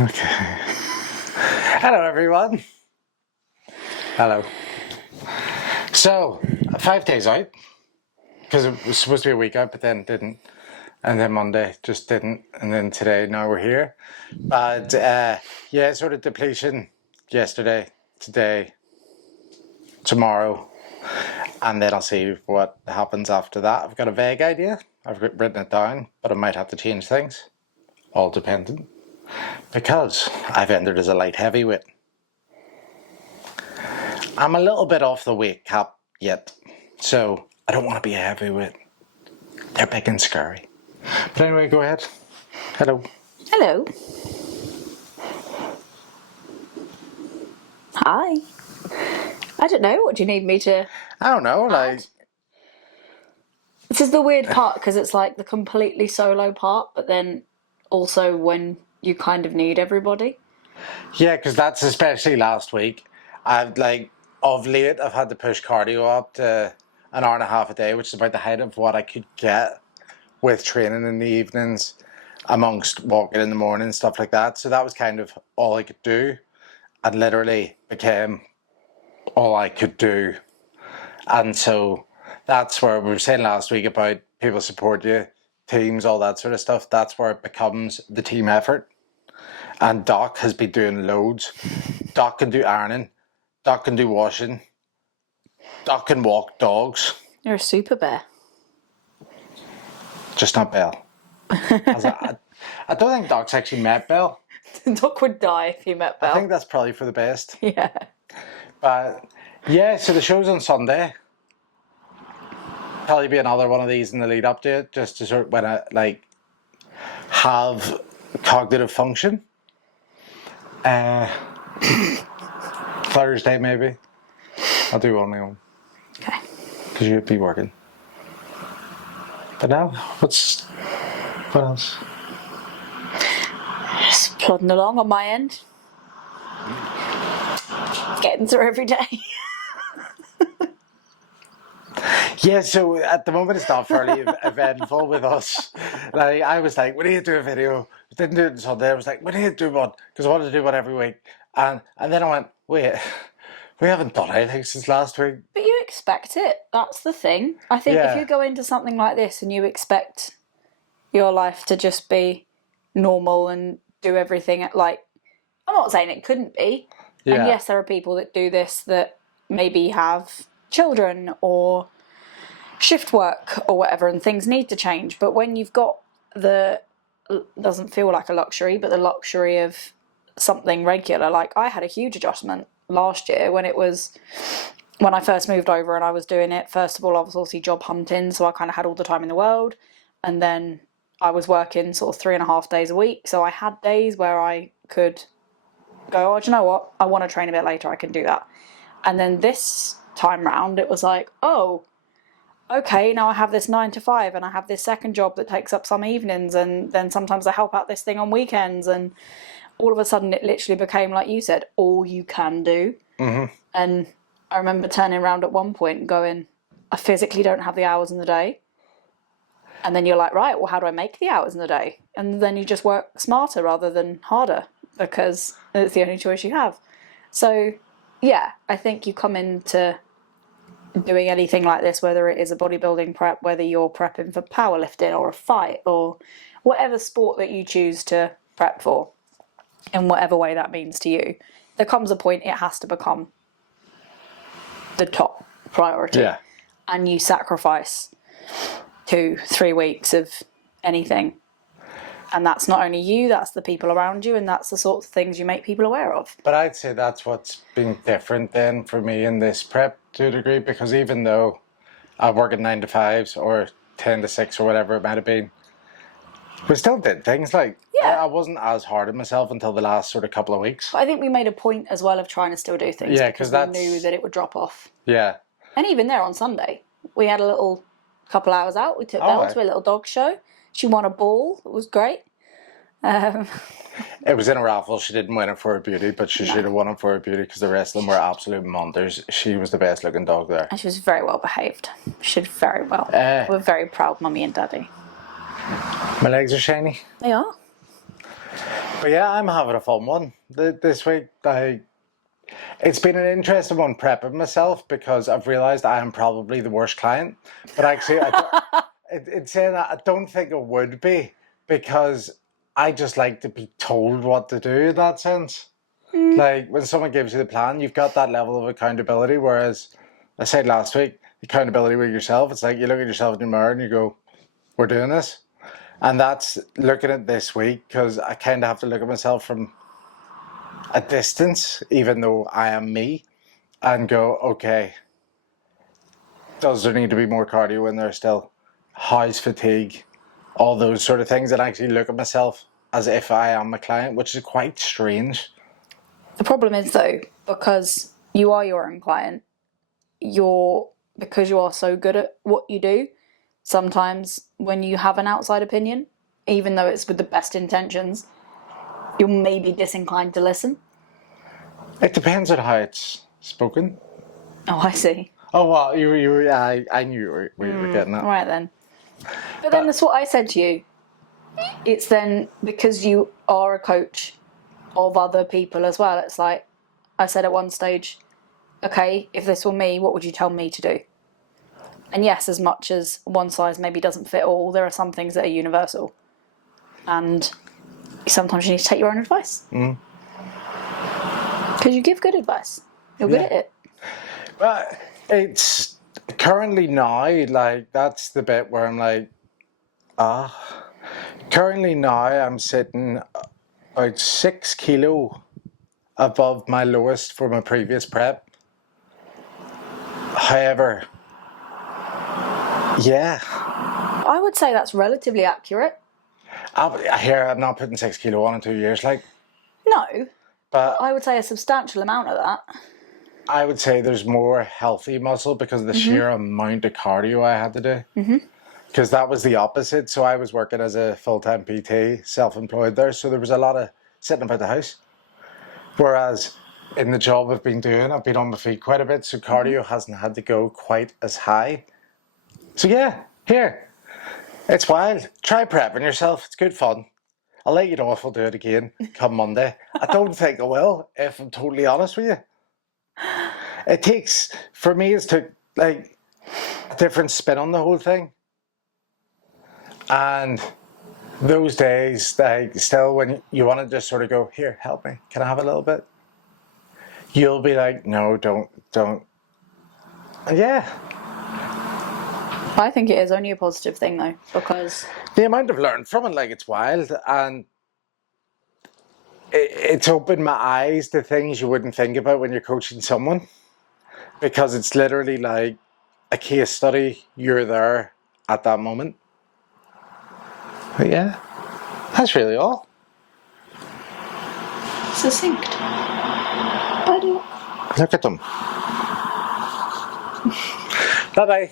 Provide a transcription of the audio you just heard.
Okay. Hello, everyone. Hello. So, 5 days out, because it was supposed to be a week out, but then didn't. And then Monday just didn't. And then today, now we're here. But yeah, sort of depletion yesterday, today, tomorrow. And then I'll see what happens after that. I've got a vague idea. I've written it down, but I might have to change things. All dependent. Because I've entered as a light heavyweight. I'm a little bit off the weight cap yet, so I don't want to be a heavyweight. They're big and scary. But anyway, go ahead. Hello. Hello. Hi. I don't know. What do you need me to... I don't know, like... This is the weird part, because it's like the completely solo part, but then also when you kind of need everybody. Yeah, because that's especially last week. I've like, of late, I've had to push cardio up to an hour and a half a day, which is about the height of what I could get with training in the evenings, amongst walking in the morning, stuff like that. So that was kind of all I could do, and literally became all I could do. And so that's where we were saying last week about people support you, teams, all that sort of stuff. That's where it becomes the team effort. And Doc has been doing loads. Doc can do ironing. Doc can do washing. Doc can walk dogs. You're a super bear. Just not Belle. I don't think Doc's actually met Belle. Doc would die if he met Belle. I think that's probably for the best. Yeah. But yeah, so the show's on Sunday. Probably be another one of these in the lead up to it, just to sort of when I like have cognitive function. Thursday maybe. I'll do one on my own. Okay. Because you'd be working. But now, what else? Just plodding along on my end. Getting through every day. Yeah, so at the moment it's not fairly eventful with us. Like I was like, we need to do a video. We didn't do it on Sunday. I was like, we need to do one because I wanted to do one every week. And then I went, wait, we haven't done anything since last week. But you expect it. That's the thing. I think if you go into something like this and you expect your life to just be normal and do everything like, I'm not saying it couldn't be. Yeah. And yes, there are people that do this that maybe have children or shift work or whatever, and things need to change. But when you've got doesn't feel like a luxury, but the luxury of something regular, like I had a huge adjustment last year when I first moved over and I was doing it. First of all, I was also job hunting, so I kind of had all the time in the world, and then I was working sort of 3.5 days a week, so I had days where I could go, oh, do you know what, I want to train a bit later, I can do that. And then this time round it was like, oh, okay, now I have this 9 to 5 and I have this second job that takes up some evenings, and then sometimes I help out this thing on weekends, and all of a sudden it literally became, like you said, all you can do. Mm-hmm. And I remember turning around at one point and going, I physically don't have the hours in the day. And then you're like, right, well, how do I make the hours in the day? And then you just work smarter rather than harder, because it's the only choice you have. So yeah, I think you come into doing anything like this, whether it is a bodybuilding prep, whether you're prepping for powerlifting or a fight or whatever sport that you choose to prep for, in whatever way that means to you, there comes a point it has to become the top priority. Yeah. And you sacrifice 2-3 weeks of anything. And that's not only you, that's the people around you, and that's the sort of things you make people aware of. But I'd say that's what's been different then for me in this prep to a degree, because even though I work at 9 to 5s or 10 to 6 or whatever it might have been, we still did things like, I wasn't as hard on myself until the last sort of couple of weeks. But I think we made a point as well of trying to still do things, because we knew that it would drop off. Yeah. And even there on Sunday, we had a little couple hours out. We took Belle to a little dog show. She won a ball. It was great. It was in a raffle. She didn't win it for her beauty, but she should have won it for her beauty, because the rest of them were absolute monsters. She was the best looking dog there. And she was very well behaved. She did very well. We're very proud, Mummy and Daddy. My legs are shiny. They are. But yeah, I'm having a fun one this week. It's been an interesting one prepping myself because I've realised I am probably the worst client. But actually, it's saying that I don't think it would be because I just like to be told what to do in that sense. Like when someone gives you the plan, you've got that level of accountability. Whereas I said last week, accountability with yourself, it's like you look at yourself in the mirror and you go, we're doing this. And that's looking at this week because I kind of have to look at myself from a distance, even though I am me, and go, okay, does there need to be more cardio in there still? How's fatigue? All those sort of things, and actually look at myself as if I am a client, which is quite strange. The problem is though, because you are your own client, because you are so good at what you do, sometimes when you have an outside opinion, even though it's with the best intentions, you're maybe disinclined to listen. It depends on how it's spoken. Oh, I see. Oh, well, I knew you were getting that. Right then. But then that's what I said to you. It's then because you are a coach of other people as well. It's like I said at one stage, okay, if this were me, what would you tell me to do? And yes, as much as one size maybe doesn't fit all, there are some things that are universal. And sometimes you need to take your own advice. Because you give good advice. You're good at it. But it's currently now, like, that's the bit where I'm like, currently now I'm sitting about 6 kilo above my lowest for my previous prep. However, yeah. I would say that's relatively accurate. I'm not putting 6 kilo on in 2 years, like. No. But I would say a substantial amount of that. I would say there's more healthy muscle because of the sheer amount of cardio I had to do. Because that was the opposite. So I was working as a full-time PT, self-employed there. So there was a lot of sitting about the house. Whereas in the job I've been doing, I've been on my feet quite a bit. So cardio hasn't had to go quite as high. So yeah, here. It's wild. Try prepping yourself. It's good fun. I'll let you know if I'll do it again come Monday. I don't think I will, if I'm totally honest with you. It takes, for me, it's took like a different spin on the whole thing. And those days, like still when you want to just sort of go, here, help me, can I have a little bit? You'll be like, no, don't. And yeah. I think it is only a positive thing though, because the amount I've learned from it, like, it's wild. And it's opened my eyes to things you wouldn't think about when you're coaching someone. Because it's literally like a case study. You're there at that moment. But yeah, that's really all. Succinct. But look at them. Bye-bye.